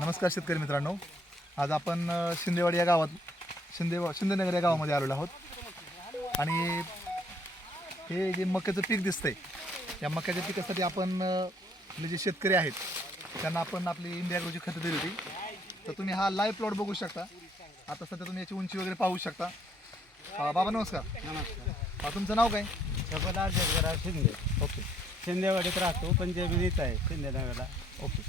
नमस्कार शेतकरी मित्रांनो, आज आपण शिंदेवाडी या गावात शिंदेनगर या गावामध्ये आलेलो आहोत आणि हे जे मक्याचं पीक दिसतंय या मक्याच्या पिकासाठी आपण आपले जे शेतकरी आहेत त्यांना आपण आपली इंडिया ॲग्रोची खतं दिली होती. तर तुम्ही हा लाईव्ह प्लॉट बघू शकता. आता सध्या तुम्ही याची उंची वगैरे पाहू शकता. बाबा नमस्कार. नमस्कार. तुमचं नाव काय? शबला जगराव शिंदे. ओके. शिंदेवाडीत राहतो पण जमीन इथं आहे शिंदेनगरला. ओके.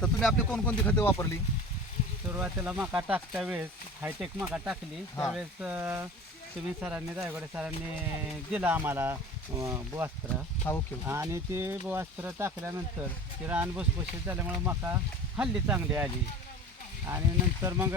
तर तुम्ही आपली कोणकोणती खते वापरली? सुरुवातीला मका टाकत्या वेळेस हायटेक मका टाकली त्यावेळेस तुम्ही सरांनी दायगोडे सरांनी दिलं आम्हाला बोवास्त्र. हा ओके. आणि ते बोवास्त्र टाकल्यानंतर ती रान भुसभुशीत झाल्यामुळं मका हल्ली चांगली आली. आणि नंतर मग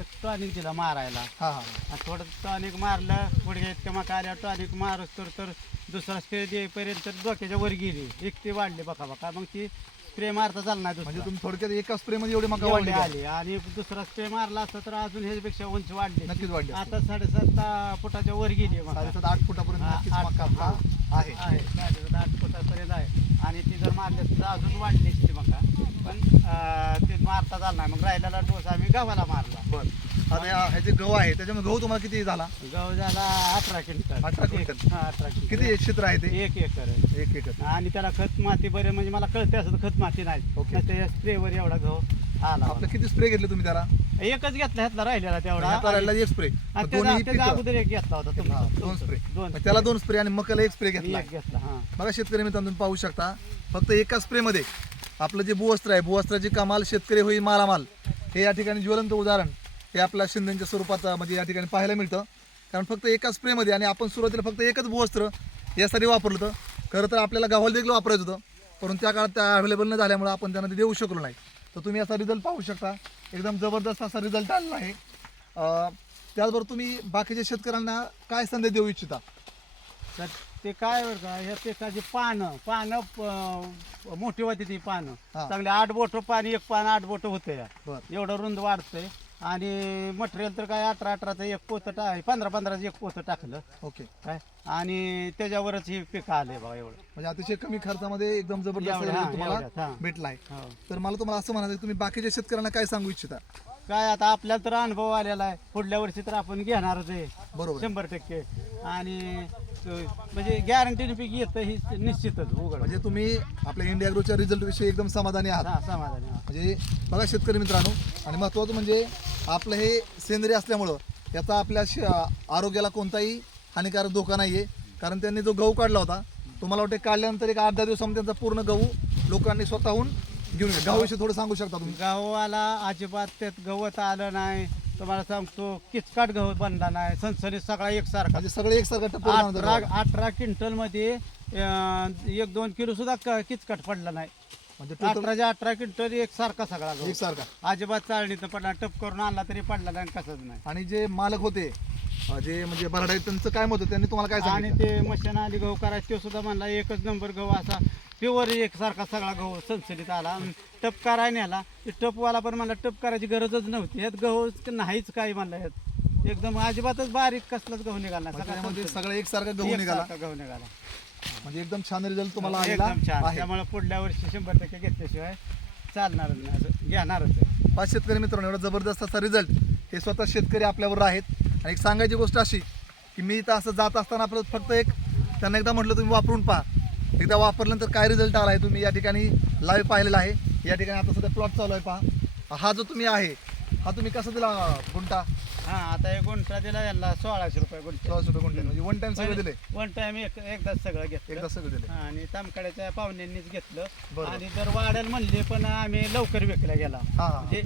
एक टॉनिक दिला मारायला. हां हां. थोडं टॉनिक मारलं पुढे इतकं मका आल्या टॉनिक मारस तर दुसरा स्प्रे देईपर्यंत डोक्याच्या वर गेली एकटी वाढली बका मग ती स्प्रे मारता चालणार नाही. म्हणजे दुसरा तुम्ही थोडक्यात एका स्प्रेमध्ये एवढी मका एवढी वाढली का? आली आणि दुसरा स्प्रे मारला असता तर अजून ह्याच्यापेक्षा उंची वाढली. नक्कीच वाढली. आता 7.5 फुटाच्या वर गेली मका. 7.5-8 फुटापर्यंत नक्कीच मका आपला आहे. 7.5-8 फुटापर्यंत आहे. आणि ती जर मारली असती तर अजून वाढली ती मका. पण ते मारता चालणार नाही. मग राहिलेला डोस आम्ही गव्हाला मारला. बरं. आता हे जे गहू आहे त्याच्यामध्ये गहू तुम्हाला किती झाला? गहू झाला 18 क्विंटल. 18 क्विंटल. 18 क्विंटल. किती क्षेत्र आहे ते? 1 एकर आहे. 1 एकर. आणि त्याला खत माती बरे म्हणजे मला कळते असं खत माती नाही. ओके. त्या स्प्रेवर एवढा गहू आला. आपलं किती स्प्रे घेतले तुम्ही त्याला? एकच घेतला ह्यातला राहिलेला तेवढा. ह्यातला राहिला एक स्प्रे. आणि दोन्ही त्याचा पिकं. अगोदर एक घेतला होता तुमचा. 2 स्प्रे. दोन त्याला 2 स्प्रे आणि मकाला 1 स्प्रे घेतला. एक घेतला. हा. बघा शेतकरी मित्रांनो, तुम्ही पाहू शकता फक्त एका स्प्रे मध्ये आपलं जे भूवस्त्र आहे, भूवस्त्राची कमाल शेतकरी होईल मालामाल, हे या ठिकाणी ज्वलंत उदाहरण हे आपल्या शिंदेच्या स्वरूपात म्हणजे या ठिकाणी पाहायला मिळतं. कारण फक्त एका स्प्रे मध्ये आणि आपण सुरुवातीला फक्त एकच भूवस्त्र यासाठी वापरलं होतं. खरं तर आपल्याला गव्हाला देखील वापरायचं होतं, परंतु त्या काळात त्या अवेलेबल न झाल्यामुळे आपण त्यांना ते देऊ शकलो नाही. तर तुम्ही याचा रिझल्ट पाहू शकता. एकदम जबरदस्त असा रिझल्ट आलेला आहे. त्याचबरोबर तुम्ही बाकीच्या शेतकऱ्यांना काय संदेश देऊ इच्छिता? तर ते काय बरं का ह्या पिकाची पानं मोठी होती ती पानं हा. चांगली 8 बोट पाणी एक पान 8 बोट होतं या. बरं. एवढं रुंद वाढतंय. आणि मटेरियल तर काय 18-18चं एक पोतं 15-15चं एक पोतं टाकलं ओके. काय. आणि त्याच्यावरच ही पिकं आले बघा एवढं. म्हणजे अतिशय कमी खर्चामध्ये एकदम जबरदस्त एवढ्या, result हा, तुम्हाला एवढ्यात, हा. भेटला आहे. हो. तर मला तुम्हाला असं म्हणायचं, तुम्ही बाकीच्या शेतकऱ्यांना काय सांगू इच्छिता? काय आता आपल्याला तर अनुभव आलेला आहे. पुढल्या वर्षी तर आपण घेणारच आहे बरोबर. 100%. आणि म्हणजे गॅरंटीने पीक येतं ही निश्चितच उघड. म्हणजे तुम्ही आपल्या इंडिया ॲग्रोच्या रिझल्ट विषयी एकदम समाधानी आहात. हा, समाधानी आहे. म्हणजे बघा शेतकरी मित्रांनो, आणि महत्त्वाचं म्हणजे आपलं हे सेंद्रिय असल्यामुळं याचा आपल्या आरोग्याला कोणताही हानिकारक धोका नाही आहे. कारण त्यांनी जो गहू काढला होता, तुम्हाला वाटते काढल्यानंतर एक 8-10 दिवसामध्ये त्यांचा पूर्ण गहू लोकांनी स्वतःहून घेऊन गेला. गहूविषयी थोडं सांगू शकता तुम्ही? गव्हाला अजिबात त्यात गवत आलं नाही. तुम्हाला सांगतो किचकाट गहू बनला नाही. सणसणीत सगळा एकसारखा. म्हणजे सगळे एकसारखं टप्पा 18 क्विंटल मध्ये 1-2 किलो सुद्धा किचकाट पडला नाही. म्हणजे total 18 क्विंटल एकसारखा सगळा गहू. एकसारखा. अजिबात चाळणीत पडला. टप करून आणला तरी पडला नाही कसंच नाही. आणि जे मालक होते जे म्हणजे बराडे, त्यांचं काय मत होतं? त्यांनी तुम्हाला काय आणि सांगितलं? ते मशान आली गहू करायचं ते सुद्धा म्हणला एकच नंबर गहू असा प्युअर एकसारखा सगळा गहू सणसणीत आला. टप करायला नेला. ते टपवाला पण म्हणला टप करायची गरजच नव्हती. यात गहू नाहीच काही म्हणला. यात एकदम अजिबातच बारीक कसलाच गहू निघाला. त्यामध्ये सगळं एकसारखा गहू निघाला. गहू निघाला. म्हणजे एकदम छान रिझल्ट तुम्हाला आलेला एकदम छान. आहे. त्यामुळे पुढल्या वर्षी 100% घेतल्याशिवाय चालणारच नाही. असं घेणारच आहे. 5 शेतकरी मित्रांनो, एवढा जबरदस्त असा रिझल्ट हे स्वतः शेतकरी आपल्यावर आहेत. आणि एक सांगायची गोष्ट अशी की मी इथं असं जात असताना आपलं फक्त एक त्यांना एकदा म्हटलं तुम्ही वापरून पहा. एकदा वापरल्यानंतर काय रिझल्ट आला आहे तुम्ही या ठिकाणी लाईव्ह पाहिलेला आहे. या ठिकाणी आता सध्या प्लॉट चालू आहे पहा. हा जो तुम्ही आहे हा तुम्ही कसा दिला गुंठा? हा, आता एक गुंठा दिला याला 1600 रुपये गुंठा. 1600 रुपये गुंठे. म्हणजे 1 टाइम सगळे दिले? वन टाइम एकदाच सगळं घेतलं. एकदा सगळे दिले. हा, आणि तामकाड्याच्या पाहुण्यांनीच घेतलं. बरोबर. आणि जर वाढेल म्हणले पण आम्ही लवकर विकला गेला. हा हा. म्हणजे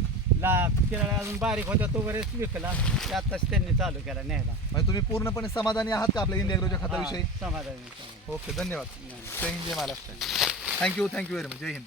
किराळा अजून बारीक होता तो बरेच विकला. ते आताच त्यांनी चालू केला न्यायला. म्हणजे तुम्ही पूर्णपणे समाधानी आहात का आपल्या इंडिया ॲग्रोच्या खताविषयी? समाधानी. ओके, धन्यवाद. जय हिंद, जय महाराष्ट्र. Thank you very much. जय हिंद.